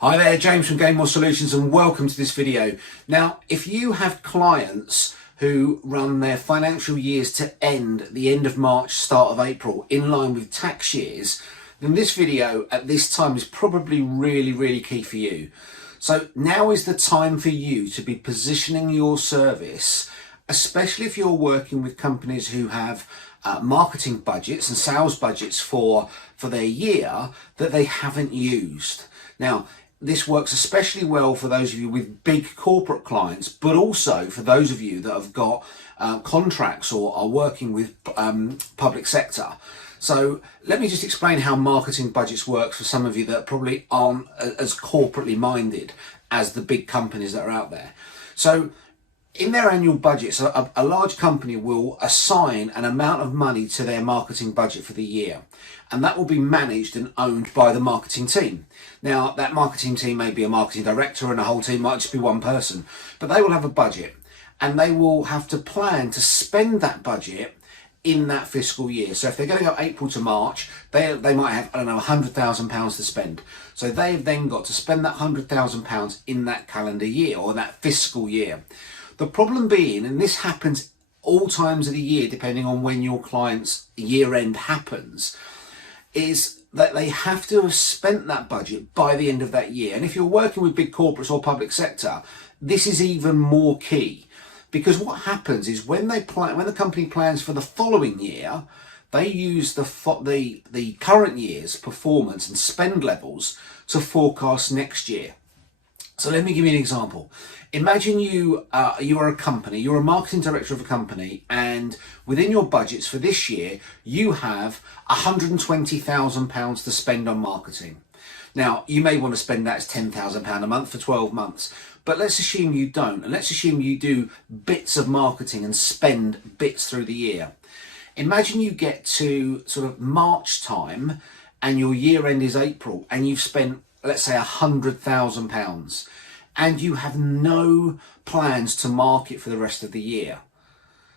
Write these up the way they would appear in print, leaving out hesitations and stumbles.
Hi there, James from Gain More Solutions, and welcome to this video. Now, if you have clients who run their financial years to end at the end of March, start of April, in line with tax years, then this video at this time is probably really key for you. So now is the time for you to be positioning your service, especially if you're working with companies who have marketing budgets and sales budgets for their year that they haven't used. Now, this works especially well for those of you with big corporate clients, but also for those of you that have got contracts or are working with public sector. So let me just explain how marketing budgets work for some of you that probably aren't as corporately minded as the big companies that are out there. So in their annual budgets, a large company will assign an amount of money to their marketing budget for the year, and that will be managed and owned by the marketing team. Now, that marketing team may be a marketing director, and a whole team might just be one person, but they will have a budget, and they will have to plan to spend that budget in that fiscal year. So if they're going to go April to March, they might have, I don't know, £100,000 to spend. So they've then got to spend that £100,000 in that calendar year or that fiscal year. The problem being, and this happens all times of the year depending on when your client's year end happens, is that they have to have spent that budget by the end of that year. And if you're working with big corporates or public sector, this is even more key, because what happens is when the company plans for the following year, they use the current year's performance and spend levels to forecast next year. So let me give you an example. Imagine you are a company, you're a marketing director of a company, and within your budgets for this year, you have £120,000 to spend on marketing. Now, you may want to spend that as £10,000 a month for 12 months, but let's assume you don't, and let's assume you do bits of marketing and spend bits through the year. Imagine you get to sort of March time and your year end is April, and you've spent, let's say, £100,000, and you have no plans to market for the rest of the year.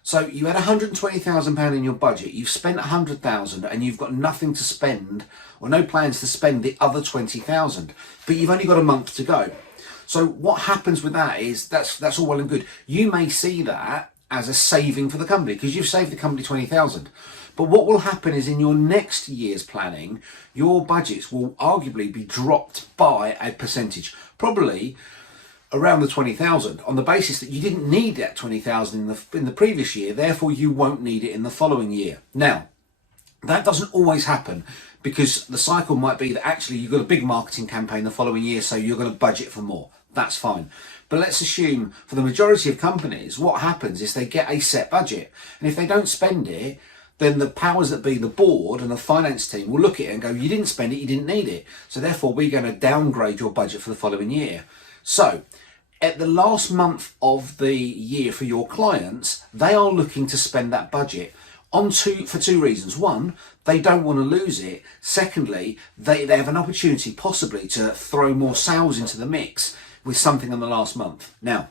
So you had £120,000 in your budget, you've spent £100,000, and you've got nothing to spend, or no plans to spend the other £20,000, but you've only got a month to go. So what happens with that is that's all well and good. You may see that as a saving for the company because you've saved the company £20,000. But what will happen is in your next year's planning, your budgets will arguably be dropped by a percentage, probably around the 20,000, on the basis that you didn't need that 20,000 in the previous year, therefore you won't need it in the following year. Now, that doesn't always happen, because the cycle might be that actually you've got a big marketing campaign the following year, so you're going to budget for more. That's fine. But let's assume for the majority of companies, what happens is they get a set budget, and if they don't spend it, then the powers that be, the board and the finance team, will look at it and go, you didn't spend it, you didn't need it, so therefore we're going to downgrade your budget for the following year. So at the last month of the year for your clients, they are looking to spend that budget for two reasons. One, they don't want to lose it. Secondly, they have an opportunity possibly to throw more sales into the mix with something in the last month. Now,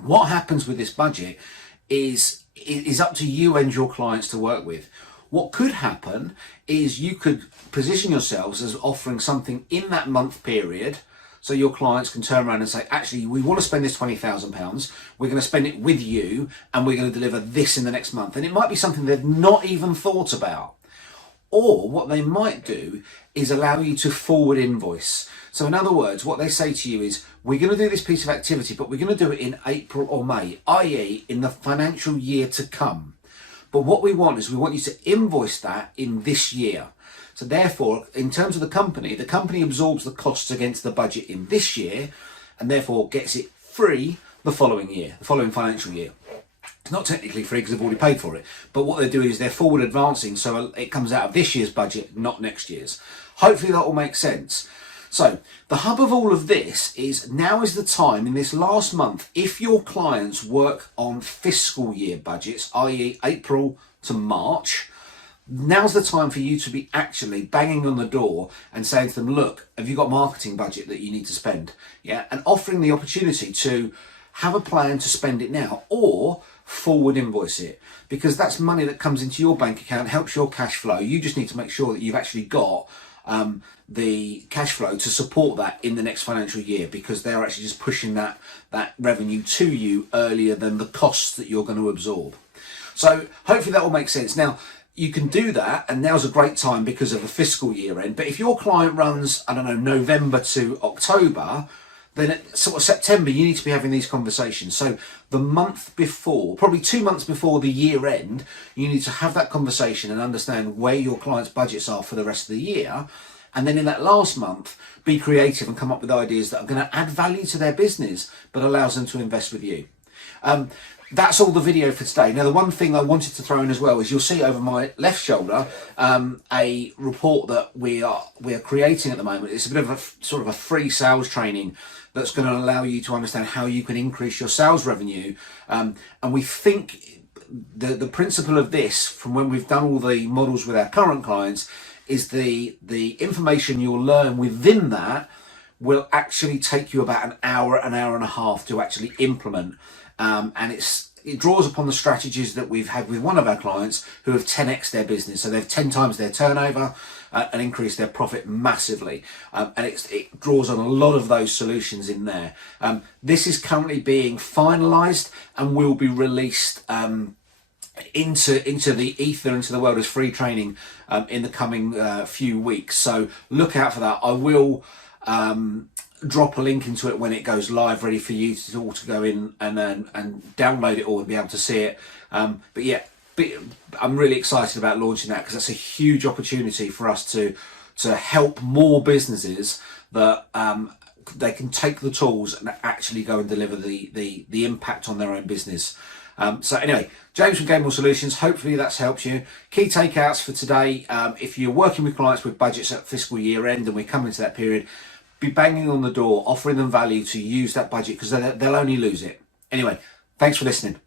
what happens with this budget is up to you and your clients to work with. What could happen is you could position yourselves as offering something in that month period, so your clients can turn around and say, actually, we want to spend this £20,000, we're going to spend it with you, and we're going to deliver this in the next month. And it might be something they've not even thought about. Or what they might do is allow you to forward invoice. So in other words, what they say to you is, we're going to do this piece of activity, but we're going to do it in April or May, i.e. in the financial year to come. But what we want is we want you to invoice that in this year. So therefore, in terms of the company absorbs the costs against the budget in this year, and therefore gets it free the following year, the following financial year. It's not technically free because they've already paid for it, but what they're doing is they're forward advancing, so it comes out of this year's budget, not next year's. Hopefully that will make sense. So the hub of all of this is, now is the time in this last month, if your clients work on fiscal year budgets, i.e. April to March, now's the time for you to be actually banging on the door and saying to them, look, have you got marketing budget that you need to spend? Yeah, and offering the opportunity to have a plan to spend it now, or forward invoice it, because that's money that comes into your bank account, helps your cash flow. You just need to make sure that you've actually got the cash flow to support that in the next financial year, because they're actually just pushing that revenue to you earlier than the costs that you're going to absorb. So hopefully that will make sense. Now, you can do that, and now's a great time because of the fiscal year end. But if your client runs, I don't know, November to October, then at sort of September, you need to be having these conversations. So the month before, probably 2 months before the year end, you need to have that conversation and understand where your clients' budgets are for the rest of the year. And then in that last month, be creative and come up with ideas that are going to add value to their business, but allows them to invest with you. That's all the video for today. Now, the one thing I wanted to throw in as well is you'll see over my left shoulder a report that we are creating at the moment. It's a bit of a sort of a free sales training that's going to allow you to understand how you can increase your sales revenue. And we think the principle of this, from when we've done all the models with our current clients, is the information you'll learn within that will actually take you about an hour and a half to actually implement. And it draws upon the strategies that we've had with one of our clients who have 10x their business. So they've 10 times their turnover and increased their profit massively. And it draws on a lot of those solutions in there. This is currently being finalized and will be released into the ether, into the world as free training in the coming few weeks. So look out for that. I will drop a link into it when it goes live, ready for you to all to go in and download it all and be able to see it. But yeah, I'm really excited about launching that, because that's a huge opportunity for us to help more businesses that they can take the tools and actually go and deliver the impact on their own business. So anyway, James from Gainmore Solutions, hopefully that's helped you. Key takeouts for today: if you're working with clients with budgets at fiscal year end and we're coming to that period, be banging on the door, offering them value to use that budget, because they'll only lose it. Anyway, thanks for listening.